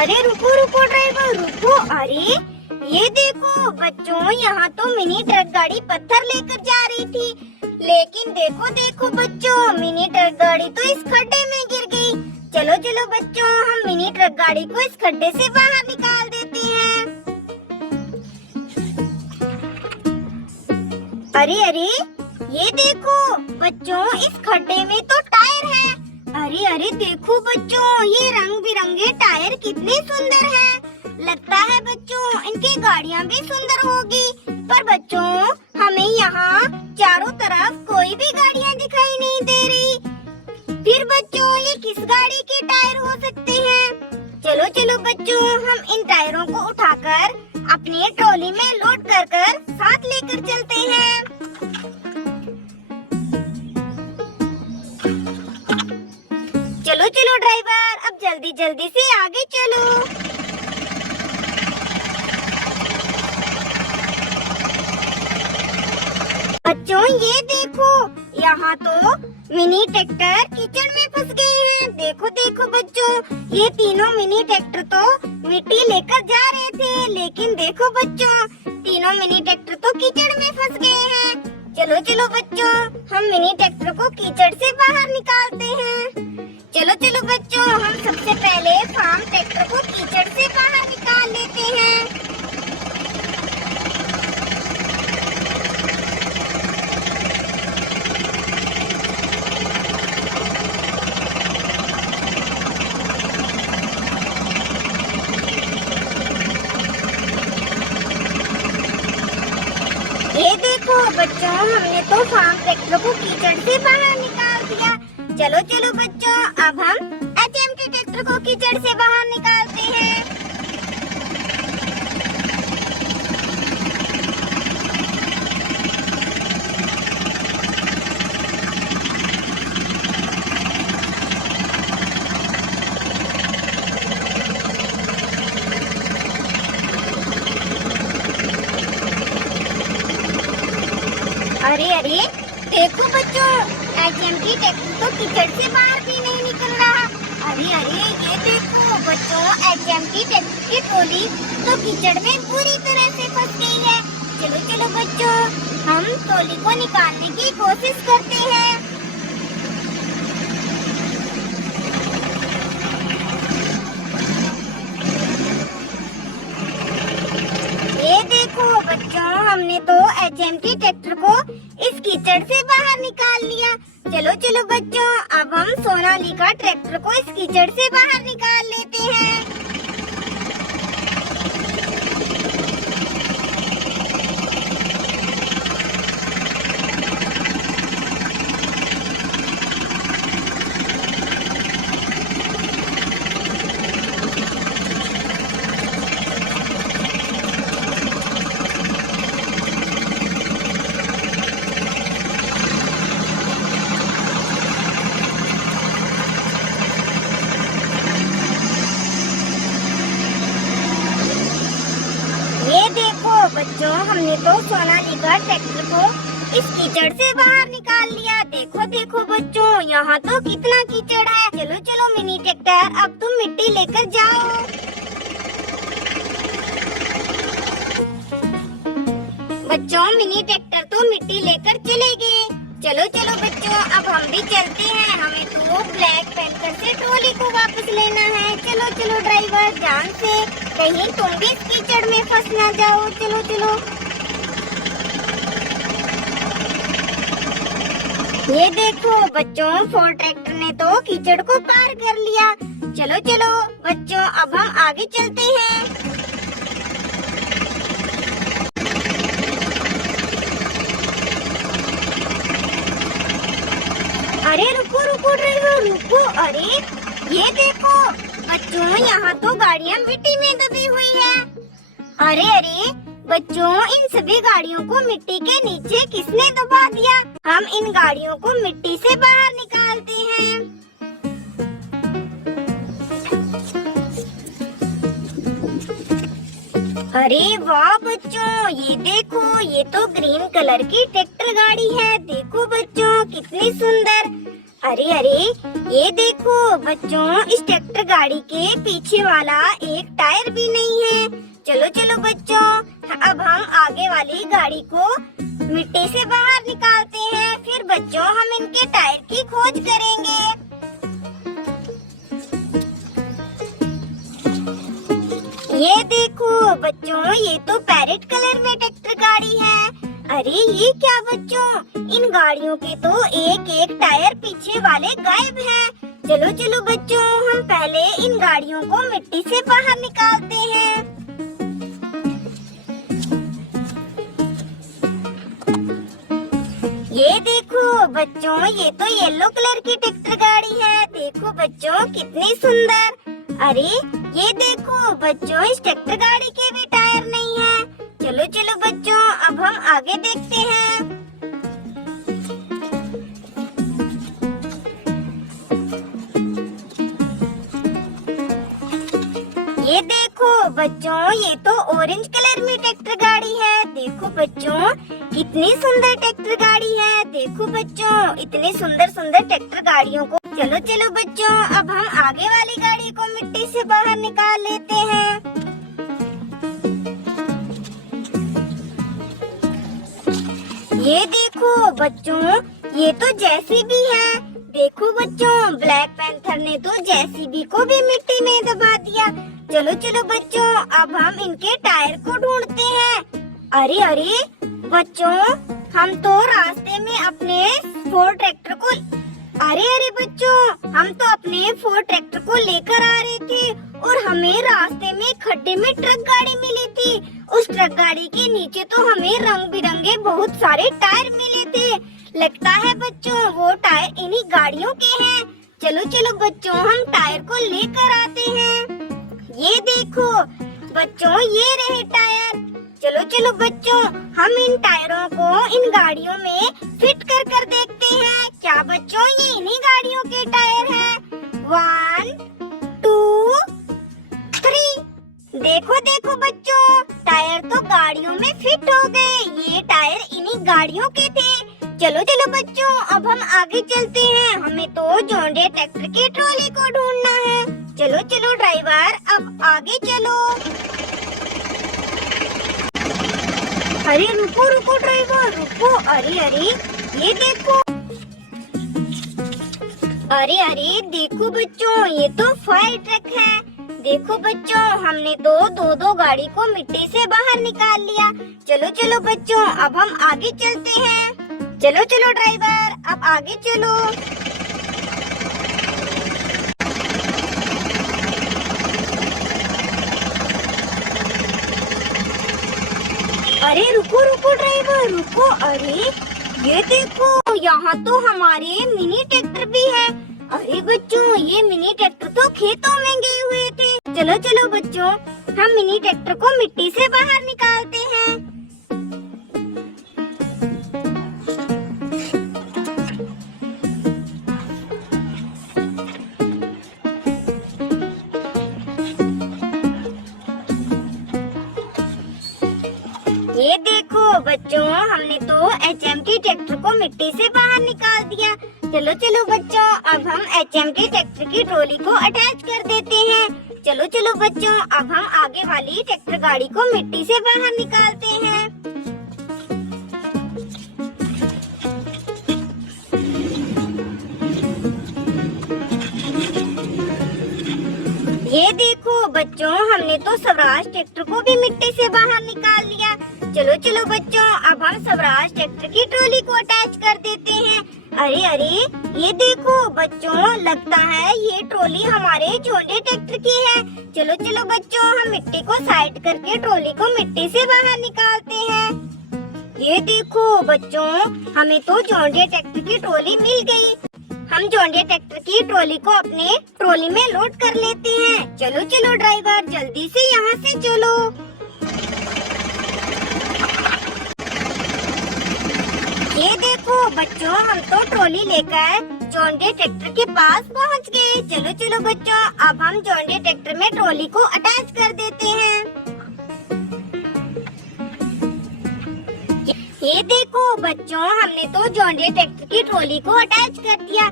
अरे रुको रुको ड्राइवर रुको। अरे ये देखो बच्चों, यहाँ तो मिनी ट्रक गाड़ी पत्थर लेकर जा रही थी, लेकिन देखो देखो बच्चों, मिनी ट्रक गाड़ी तो इस खड्डे में गिर गई। चलो चलो बच्चों, हम मिनी ट्रक गाड़ी को इस खड्डे से बाहर निकाल देते हैं। अरे अरे ये देखो बच्चों, इस खड्डे में तो टायर है। अरे अरे देखो बच्चों, ये रंग बिरंगे टायर कितने सुंदर हैं। लगता है बच्चों इनकी गाड़ियाँ भी सुंदर होगी। पर बच्चों, हमें यहाँ चारों तरफ कोई भी गाड़ियाँ दिखाई नहीं दे रही। फिर बच्चों, ये किस गाड़ी के टायर हो सकते हैं? चलो चलो बच्चों, हम इन टायरों को उठाकर अपनी ट्रॉली में लोड कर साथ लेकर चलते हैं। चलो चलो ड्राइवर, अब जल्दी जल्दी से आगे चलो। बच्चों ये देखो, यहाँ तो मिनी ट्रैक्टर कीचड़ में फंस गए हैं। देखो देखो बच्चों, ये तीनों मिनी ट्रैक्टर तो मिट्टी लेकर जा रहे थे, लेकिन देखो बच्चों, तीनों मिनी ट्रैक्टर तो कीचड़ में फंस गए हैं। चलो चलो बच्चों, हम मिनी ट्रैक्टर को कीचड़ से बाहर निकालते हैं। चलो चलो बच्चों, हम सबसे पहले फार्म ट्रैक्टर को कीचड़ से बाहर निकाल लेते हैं। ये देखो बच्चों, हमने तो फार्म ट्रैक्टर को कीचड़ से बाहर निकाल दिया। चलो चलो बच्चों, अब हम HMT ट्रैक्टर को कीचड़ से बाहर निकालते हैं। अरे अरे देखो बच्चों, HMT ट्रैक्टर तो कीचड़ से बाहर भी नहीं निकल रहा। अरे अरे ये देखो बच्चों, HMT ट्रैक्टर की ट्रॉली तो कीचड़ में पूरी तरह से फंस गई है। चलो चलो बच्चों, हम ट्रॉली को निकालने की कोशिश करते हैं। ये देखो बच्चों, हमने तो HMT ट्रैक्टर को इस कीचड़ से बाहर निकाल लिया। चलो चलो बच्चों, अब हम सोनालिका ट्रैक्टर को इस कीचड़ से बाहर निकाल लेते हैं। ये देखो बच्चों, हमने तो सोनालिका ट्रैक्टर को इस कीचड़ से बाहर निकाल लिया। देखो देखो बच्चों, यहाँ तो कितना कीचड़ है। चलो चलो मिनी ट्रैक्टर, अब तुम मिट्टी लेकर जाओ। बच्चों, मिनी ट्रैक्टर तो मिट्टी लेकर चले गए। चलो चलो बच्चों, अब हम भी चलते हैं। हमें तो ब्लैक पैंथर से ट्रॉली को वापस लेना है। चलो चलो ड्राइवर, ध्यान से, कहीं तुम भी इस कीचड़ में फंस ना जाओ। चलो चलो। ये देखो बच्चों, फोर्ड ट्रैक्टर ने तो कीचड़ को पार कर लिया। चलो चलो बच्चों, अब हम आगे चलते हैं। अरे रुको रुको ड्राइवर रुको। अरे ये देखो बच्चों, यहाँ तो गाड़ियाँ मिट्टी में दबी हुई है। अरे अरे बच्चों, इन सभी गाड़ियों को मिट्टी के नीचे किसने दबा दिया? हम इन गाड़ियों को मिट्टी से बाहर निकालते हैं। अरे वाह बच्चों, ये देखो, ये तो ग्रीन कलर की ट्रैक्टर गाड़ी है। देखो बच्चों, कितनी सुंदर। अरे अरे, ये देखो बच्चों, इस ट्रैक्टर गाड़ी के पीछे वाला एक टायर भी नहीं है। चलो चलो बच्चों, अब हम आगे वाली गाड़ी को मिट्टी से बाहर निकालते हैं, फिर बच्चों हम इनके टायर की खोज करेंगे। ये देखो बच्चों, ये तो पैरेट कलर में ट्रैक्टर गाड़ी है। अरे ये क्या बच्चों, इन गाड़ियों के तो एक एक टायर पीछे वाले गायब हैं। चलो चलो बच्चों, हम पहले इन गाड़ियों को मिट्टी से बाहर निकालते हैं। ये देखो बच्चों, ये तो येलो कलर की ट्रैक्टर गाड़ी है। देखो बच्चों कितनी सुंदर। अरे ये देखो बच्चों, इस ट्रैक्टर गाड़ी के भी टायर नहीं है। चलो चलो बच्चों, अब हम आगे देखते हैं। ये देखो बच्चों, ये तो ऑरेंज कलर में ट्रैक्टर गाड़ी है। देखो बच्चों कितनी सुंदर ट्रैक्टर गाड़ी है। देखो बच्चों, इतनी सुंदर सुंदर ट्रैक्टर गाड़ियों को। चलो चलो बच्चों, अब हम आगे वाली गाड़ी को मिट्टी से बाहर निकाल लेते हैं। ये देखो बच्चों, ये तो जेसीबी है। देखो बच्चों, ब्लैक पैंथर ने तो जेसीबी को भी मिट्टी में दबा दिया। चलो चलो बच्चों, अब हम इनके टायर को ढूंढते हैं। अरे अरे बच्चों, हम तो रास्ते में अपने फोर्ड ट्रैक्टर को हम तो अपने फोर्ड ट्रैक्टर को लेकर आ रहे थे और हमें रास्ते में खड्डे में ट्रक गाड़ी मिली थी। उस ट्रक गाड़ी के नीचे तो हमें रंग बिरंगे बहुत सारे टायर मिले थे। लगता है बच्चों वो टायर इन्हीं गाड़ियों के हैं। चलो चलो बच्चों, हम टायर को लेकर आते हैं। ये देखो बच्चों, ये रहे टायर। चलो चलो बच्चों, हम इन टायरों को इन गाड़ियों में फिट कर कर देखते हैं। क्या बच्चों, ये इन्हीं गाड़ियों के टायर हैं? 1 2 3। देखो देखो बच्चों, टायर तो गाड़ियों में फिट हो गए। ये टायर इन्हीं गाड़ियों के थे। चलो चलो बच्चों, अब हम आगे चलते हैं। हमें तो जॉन डीरे ट्रैक्टर की ट्रॉली को ढूंढना है। चलो चलो ड्राइवर, अब आगे चलो। अरे रुको रुको ड्राइवर, रुको। अरे अरे ये देखो। अरे अरे देखो बच्चों, ये तो फायर ट्रक है। देखो बच्चों, हमने तो दो गाड़ी को मिट्टी से बाहर निकाल लिया। चलो चलो बच्चों, अब हम आगे चलते हैं। चलो चलो ड्राइवर, अब आगे चलो। अरे रुको रुको ड्राइवर, रुको। अरे ये देखो, यहाँ तो हमारे मिनी ट्रैक्टर भी है। अरे बच्चों, ये मिनी ट्रैक्टर तो खेतों में गए हुए थे। चलो चलो बच्चों, हम मिनी ट्रैक्टर को मिट्टी से बाहर निकालते हैं। ये देखो बच्चों, हमने तो HMT ट्रैक्टर को मिट्टी से बाहर निकाल दिया। चलो चलो बच्चों, अब हम HMT ट्रैक्टर की ट्रॉली को अटैच कर देते हैं। चलो चलो बच्चों, अब हम आगे वाली ट्रैक्टर गाड़ी को मिट्टी से बाहर निकालते हैं। ये देखो बच्चों, हमने तो स्वराज ट्रैक्टर को भी मिट्टी से बाहर निकाल लिया। चलो चलो बच्चों, अब हम स्वराज ट्रैक्टर की ट्रॉली को अटैच कर देते हैं। अरे अरे ये देखो बच्चों, लगता है ये ट्रॉली हमारे जॉन डीरे ट्रैक्टर की है। चलो चलो बच्चों, हम मिट्टी को साइड करके ट्रॉली को मिट्टी से बाहर निकालते हैं। ये देखो बच्चों, हमें तो जॉन डीरे ट्रैक्टर की ट्रॉली मिल गई। हम जॉन डीरे ट्रैक्टर की ट्रॉली को अपने ट्रॉली में लोड कर लेते हैं। चलो चलो ड्राइवर, जल्दी से यहाँ से चलो। ये देखो बच्चों, हम तो ट्रॉली लेकर जॉन डीरे ट्रैक्टर के पास पहुँच गए। चलो चलो बच्चों, अब हम जॉन डीरे ट्रैक्टर में ट्रॉली को अटैच कर देते हैं। ये देखो बच्चों, हमने तो जॉन डीरे ट्रैक्टर की ट्रॉली को अटैच कर दिया।